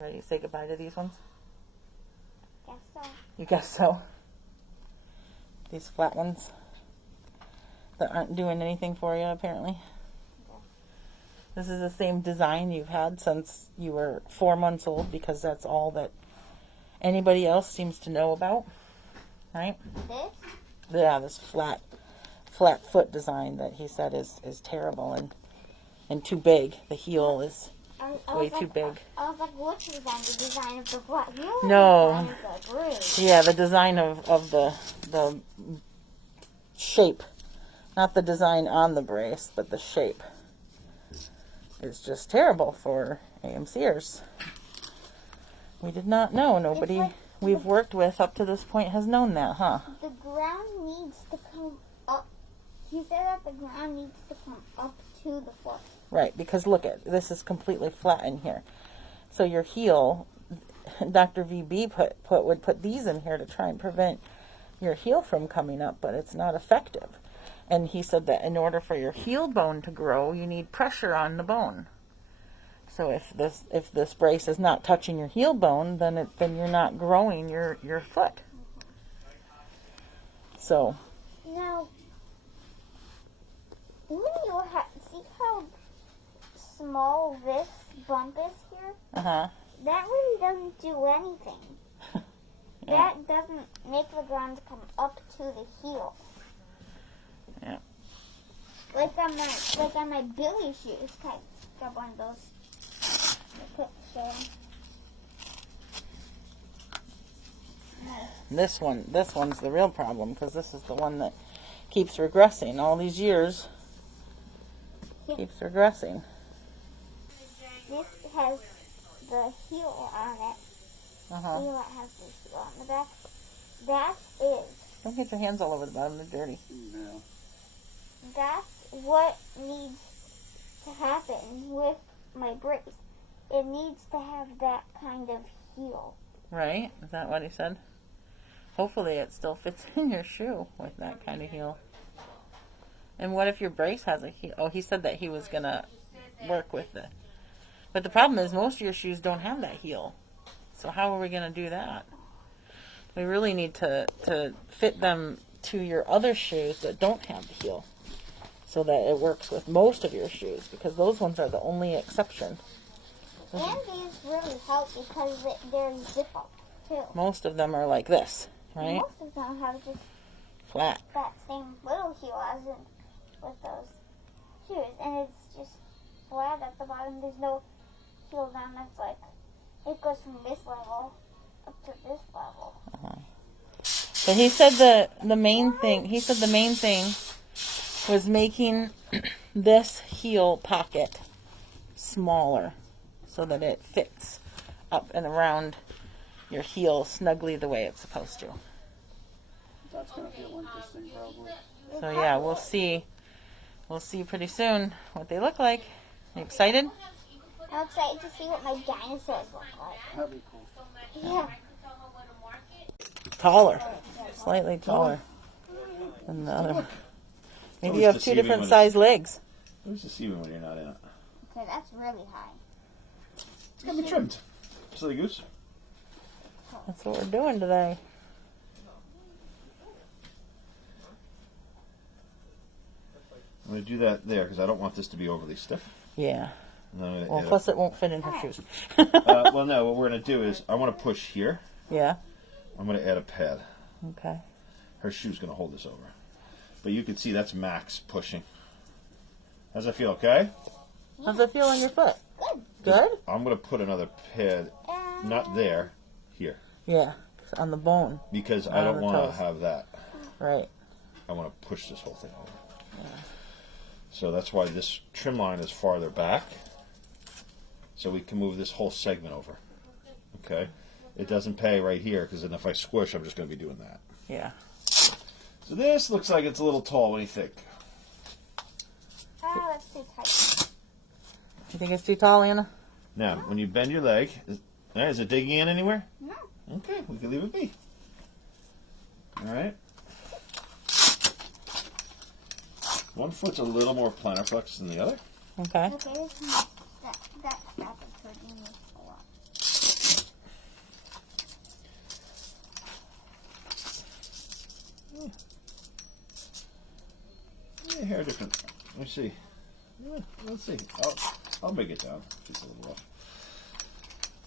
Ready to say goodbye to these ones? Guess so. You guess so? These flat ones that aren't doing anything for you, apparently. Yeah. This is the same design you've had since you were 4 months old, because that's all that anybody else seems to know about, right? This? Yeah, this flat foot design that he said is terrible and too big. The heel is way too big. I was like, what's the design of the flat heel? No. The bruise. Yeah, the design of the shape. Not the design on the brace, but the shape. It's just terrible for AMCers. We did not know. Nobody like we've worked with up to this point has known that, huh? The ground needs to come up. He said that the ground needs to come up to the foot. Right, because look at this is completely flat in here. So your heel, Dr. VB would put these in here to try and prevent your heel from coming up, but it's not effective. And he said that in order for your heel bone to grow, you need pressure on the bone. So if this brace is not touching your heel bone, then you're not growing your foot. So Now, when you see how small this bump is here? That really doesn't do anything. Yeah. That doesn't make the ground come up to the heel. Yeah. Like on my Billy shoes. Got one of those. This one's the real problem, because this is the one that keeps regressing all these years. Keeps regressing. This has the heel on it. See how it has the heel on the back? That is. Don't get your hands all over the bottom, they're dirty. No. That's what needs to happen with my brace. It needs to have that kind of heel. Right? Is that what he said? Hopefully it still fits in your shoe with that kind of heel. And what if your brace has a heel? Oh, he said that he was going to work with it. But the problem is most of your shoes don't have that heel. So how are we going to do that? We really need to fit them to your other shoes that don't have the heel, so that it works with most of your shoes, because those ones are the only exception. And these really help because they're zip up too. Most of them are like this, right? Most of them have just Flat. that same little heel as in with those shoes, and it's just flat at the bottom. There's no heel down. That's like it goes from this level up to this level. But he said the main thing. He said the main thing was making this heel pocket smaller, so that it fits up and around your heel snugly the way it's supposed to. That's going to feel interesting, probably. So yeah, we'll see. We'll see pretty soon what they look like. You excited? I'm excited to see what my dinosaurs look like. That'd be cool. Yeah. Taller, slightly taller than the other one. Maybe you Always have two deceiving different when size legs. It was deceiving when you're not in it. Okay, that's really high. It's gonna be trimmed. Silly goose. That's what we're doing today. I'm gonna do that there because I don't want this to be overly stiff. Yeah. And then I'm gonna Well, add plus it won't fit in her shoes. well, no. What we're gonna do is I want to push here. Yeah. I'm gonna add a pad. Okay. Her shoe's gonna hold this over. But you can see that's Max pushing. How's that feel? Okay. How's it feel on your foot? Good. Good? I'm gonna put another pad, not there, here, Yeah. It's on the bone. because I On don't the want to toes. have that. Right. I want to push this whole thing over. So that's why this trim line is farther back. So we can move this whole segment over. Okay? It doesn't pay right here because then if I squish, I'm just going to be doing that. Yeah. So this looks like it's a little tall. What do you think? That's too tight. You think it's too tall, Anna? Now, when you bend your leg, is it digging in anywhere? No. Okay, we can leave it be. All right. One foot's a little more plantar flex than the other. Okay. Okay, this one, that is hurting me a lot. different. Let me see. Yeah, let's see. I'll make it down. It's a little rough.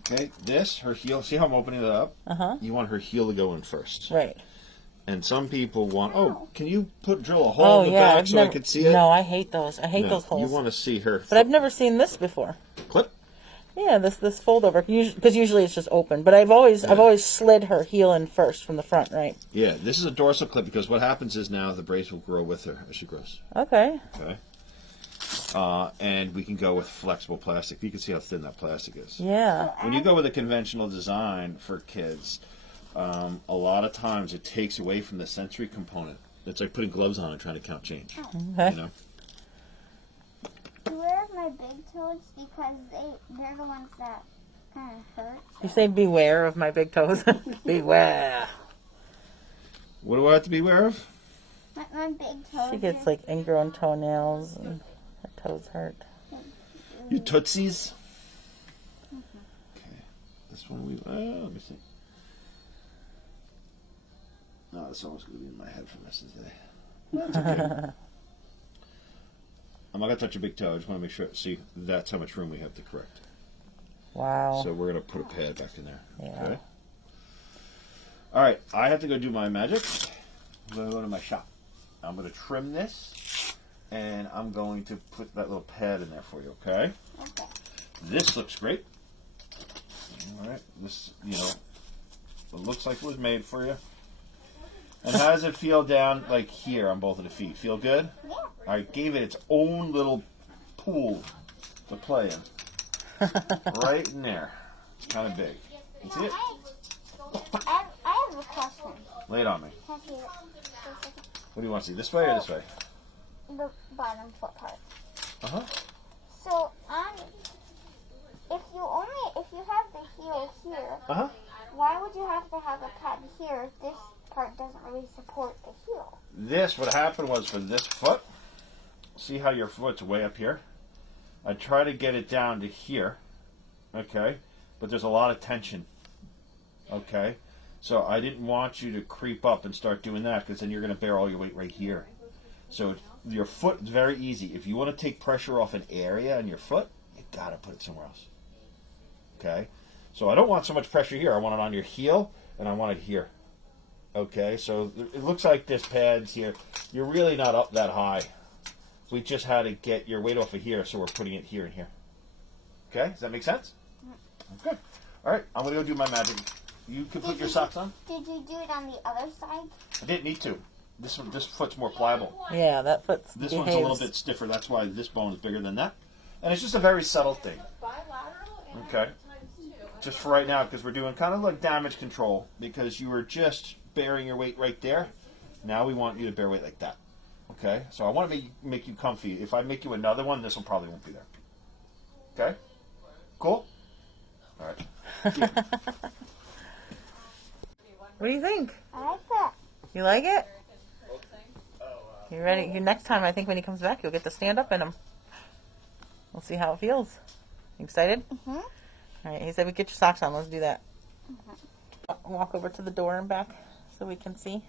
Okay, this, her heel. See how I'm opening it up? You want her heel to go in first. Right. And some people want, can you drill a hole in the back so I can see it? No, I hate those. I hate No, those holes. You want to see her. But I've never seen this before. Clip? Yeah, this fold over. Because usually it's just open. But I've always slid her heel in first from the front, right? Yeah, this is a dorsal clip because what happens is now the brace will grow with her as she grows. Okay. Okay. And we can go with flexible plastic. You can see how thin that plastic is. Yeah. When you go with a conventional design for kids, a lot of times it takes away from the sensory component. It's like putting gloves on and trying to count change. Okay. You know? Beware of my big toes because they're the ones that kind of hurt. You say beware of my big toes. Beware. What do I have to be aware of? My big toes. She gets like ingrown toenails and her toes hurt. You tootsies? Okay. This one let me see. No, this almost going to be in my head for the rest of the day. That's okay. I'm not going to touch your big toe. I just want to make sure. See, that's how much room we have to correct. Wow. So we're going to put a pad back in there. Yeah. Okay. All right. I have to go do my magic. I'm going to go to my shop. I'm going to trim this, and I'm going to put that little pad in there for you. Okay. Okay. This looks great. All right. This, it looks like it was made for you. And how does it feel down, like here on both of the feet? Feel good? Yeah. I gave it its own little pool to play in. Right in there. It's kind of big. You see it? I have a question. Lay it on me. Can I see it? What do you want to see? This way or this way? The bottom foot part. Uh-huh. So if you have the heel here, Uh-huh. why would you have to have a pad here if this part doesn't really support the heel? What happened was for this foot, see how your foot's way up here? I try to get it down to here, okay? But there's a lot of tension, okay? So I didn't want you to creep up and start doing that because then you're going to bear all your weight right here. So your foot is very easy. If you want to take pressure off an area on your foot, you got to put it somewhere else, okay? So I don't want so much pressure here. I want it on your heel and I want it here. Okay, so it looks like this pad's here. You're really not up that high. We just had to get your weight off of here, so we're putting it here and here. Okay, does that make sense? Good. All right, I'm going to go do my magic. You can put your socks on. Did you do it on the other side? I didn't need to. This foot's more pliable. Yeah, that foot's This one's a little bit stiffer. That's why this bone is bigger than that. And it's just a very subtle thing. Okay. Just for right now, because we're doing kind of like damage control, because you were just bearing your weight right there. Now we want you to bear weight like that. Okay? So I want to make you comfy. If I make you another one, this one probably won't be there. Okay? Cool? All right. What do you think? I like that. You like it? You ready? Next time, I think when he comes back, you'll get to stand up in him. We'll see how it feels. You excited? Mm-hmm. All right. He said we get your socks on. Let's do that. Walk over to the door and back so we can see.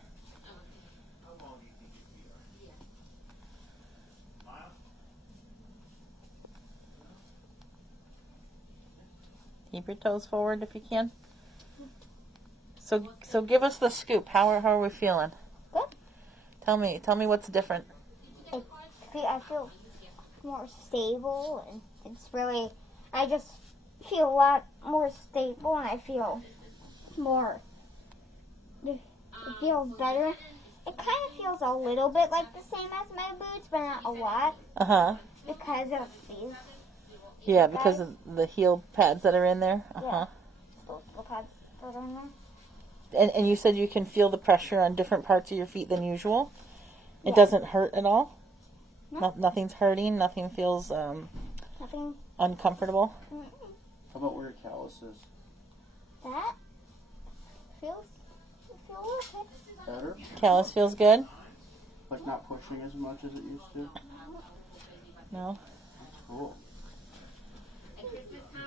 Keep your toes forward if you can. So give us the scoop. How are we feeling? Good. Tell me what's different. I feel more stable, and I just feel a lot more stable, and I feel it feels better. It kind of feels a little bit like the same as my boots, but not a lot, because of these. Yeah, because of the heel pads that are in there. Yeah. The pads that are in there. And you said you can feel the pressure on different parts of your feet than usual. It Yeah. doesn't hurt at all. No. Nothing's hurting. Nothing feels Nothing. uncomfortable. How about where your callus is? That feels okay. Better? Callus feels good. Like not pushing as much as it used to? No. Cool.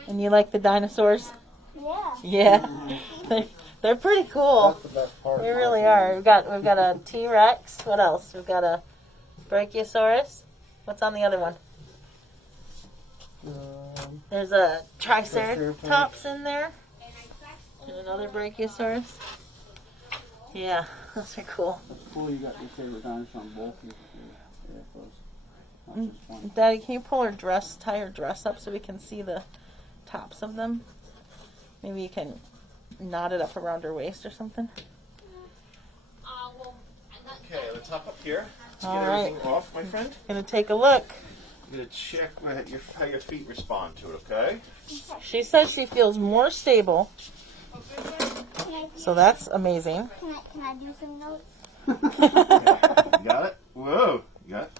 And you like the dinosaurs? Yeah. Yeah. They're pretty cool. That's the best part. They really are. We've got a T-Rex. What else? We've got a Brachiosaurus. What's on the other one? There's a Triceratops in there. And another Brachiosaurus. Yeah, those are cool. Cool, you got your favorite dinosaur on both your those. Not just one. Daddy, can you pull her dress, tie her dress up so we can see the tops of them? Maybe you can knot it up around her waist or something. Okay, let's hop up here. Let's All get right. everything off, my friend. Gonna take a look. I'm gonna check how your feet respond to it. Okay. She says she feels more stable, Can I, so that's amazing. can I do some notes? You got it? Whoa, you got it?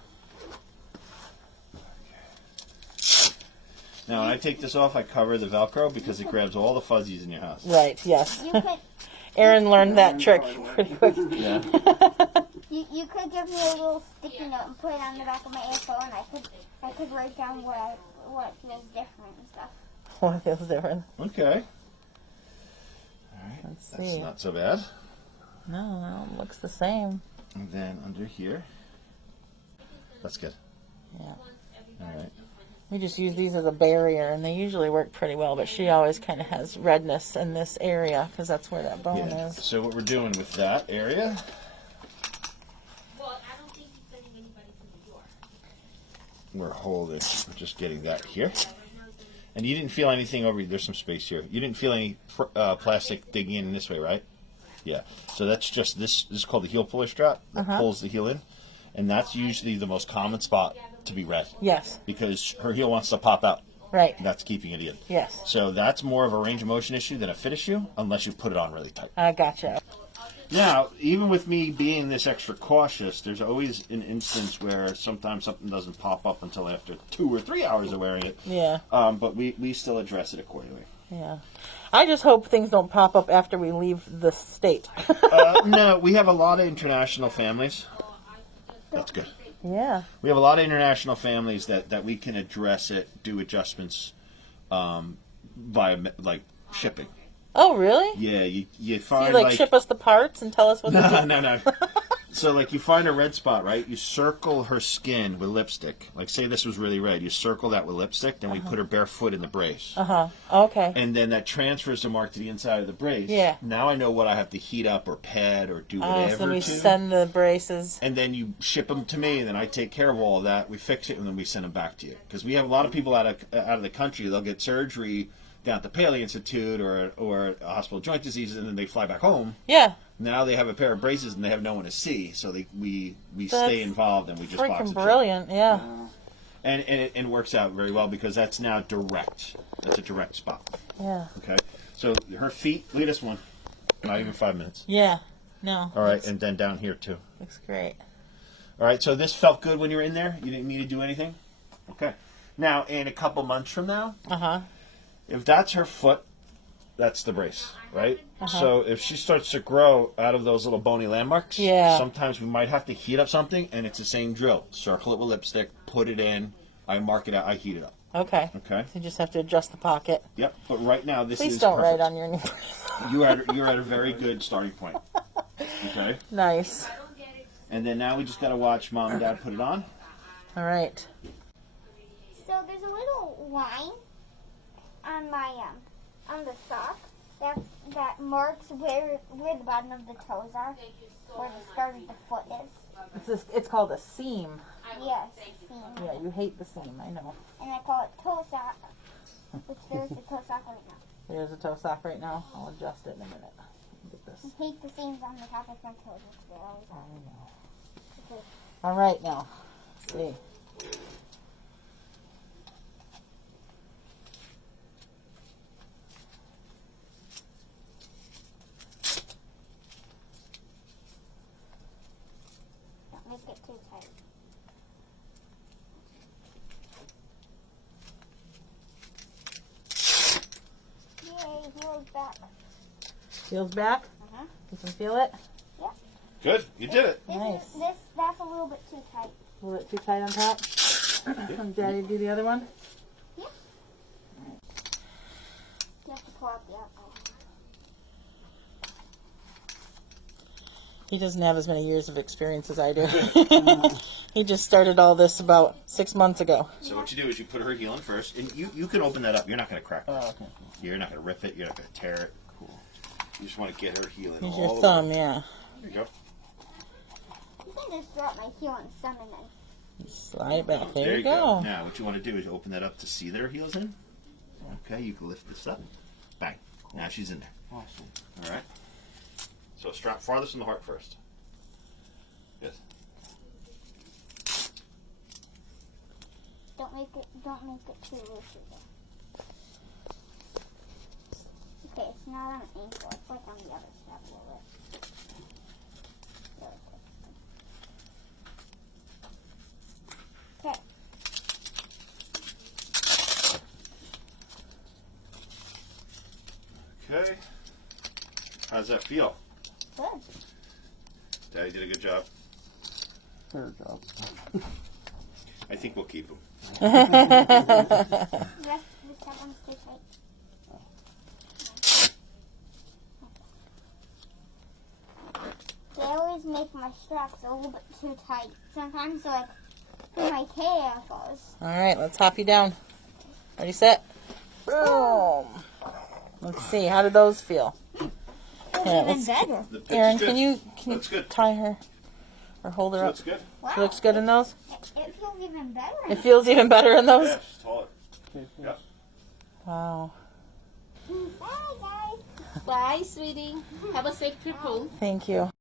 Now, when I take this off, I cover the Velcro because it grabs all the fuzzies in your house. Right, yes. You could Aaron learned that trick pretty quick. Yeah. you could give me a little sticky note and put it on the back of my iPhone. I could write down what feels different and stuff. What feels different? Okay. All right. Let's That's see. not so bad. No, it looks the same. And then under here. That's good. Yeah. All right. We just use these as a barrier, and they usually work pretty well, but she always kind of has redness in this area because that's where that bone Yeah. is. So what we're doing with that area, we're just getting that here. And you didn't feel anything over, there's some space here. You didn't feel any plastic digging in this way, right? Yeah. So that's just, this is called the heel puller strap that pulls the heel in. And that's usually the most common spot to be red Yes, because her heel wants to pop out. right. That's keeping it in. Yes. So that's more of a range of motion issue than a fit issue unless you put it on really tight. I gotcha. Now, even with me being this extra cautious, there's always an instance where sometimes something doesn't pop up until after 2 or 3 hours of wearing it. Yeah, But we still address it accordingly. yeah. I just hope things don't pop up after we leave the state. No, we have a lot of international families. That's good. Yeah. We have a lot of international families that we can address it, do adjustments via like shipping. Oh, really? Yeah, you Do find you like ship us the parts and tell us what to do? No. So, like, you find a red spot, right? You circle her skin with lipstick. Like, say this was really red. You circle that with lipstick, then we put her bare foot in the brace. Okay. And then that transfers the mark to the inside of the brace. Yeah. Now I know what I have to heat up or pad or do Oh, whatever so we to. send the braces. And then you ship them to me, and then I take care of all of that. We fix it, and then we send them back to you. Because we have a lot of people out of the country. They'll get surgery down at the Paley Institute or a hospital of joint diseases, and then they fly back home. Yeah. Now they have a pair of braces, and they have no one to see. So we That's stay involved, and we just box Freaking it. brilliant. Yeah. And it works out very well because that's now direct. That's a direct spot. Yeah. Okay. So her feet, look at this one. Not even 5 minutes. Yeah. No. All right, Looks, and then down here too. looks great. All right, so this felt good when you were in there? You didn't need to do anything? Okay. Now, in a couple months from now, if that's her foot, that's the brace, right? So if she starts to grow out of those little bony landmarks, Yeah. sometimes we might have to heat up something, and it's the same drill. Circle it with lipstick, put it in, I mark it out, I heat it up. Okay. Okay? So you just have to adjust the pocket. Yep, but right now this Please is don't perfect. write on your knee. You're at a very good starting point. Okay? Nice. And then now we just got to watch Mom and Dad put it on. All right. So there's a little line on my on the sock that marks where the bottom of the toes are, where the start of the foot is. It's called a seam. Yes, seam. Yeah, you hate the seam. I know. And I call it toe sock, which there's the toe sock right now. There's a toe sock right now. I'll adjust it in a minute. Look at this. I hate the seams on the top of my toes, which they're always I on. know. All right, now. Let's see. Don't make it too tight. Yay, heel's back. Feels back? Uh-huh. You can feel it? Good, you did it. Nice. That's a little bit too tight. A little bit too tight on top. Daddy, do the other one? You have to pull out the outside. He doesn't have as many years of experience as I do. He just started all this about 6 months ago. So what you do is you put her heel in first, and you can open that up. You're not going to crack this. Oh, okay. You're not going to rip it. You're not going to tear it. Cool. You just want to get her heel in Use all your the thumb, way. yeah. There you go. You can just drop my heel on some and then. Slide it back. There, There you go. Now what you want to do is open that up to see that her heel's in. Okay, you can lift this up. Bang. Now she's in there. Awesome. All right. So strap farthest from the heart first. Yes. Don't make it too loose again. Okay, it's not on the ankle. It's like on the other strap a little bit. Okay. Okay. How's that feel? Good. Daddy did a good job. Fair job. I think we'll keep him. Yes, this one's too tight. They always make my straps a little bit too tight. Sometimes, like, when my hair goes. All right, let's hop you down. Ready, set? Boom. Let's see. How did those feel? Yeah, Even let's- better. The pitch Aaron, is good. can you That's good. tie her or hold her up? That's good. Wow. She looks good in those. It feels even better. It feels even better in those. Yeah, she's taller. Okay, cool. Yep. Wow. Bye, guys. Bye, sweetie. Have a safe trip home. Thank you.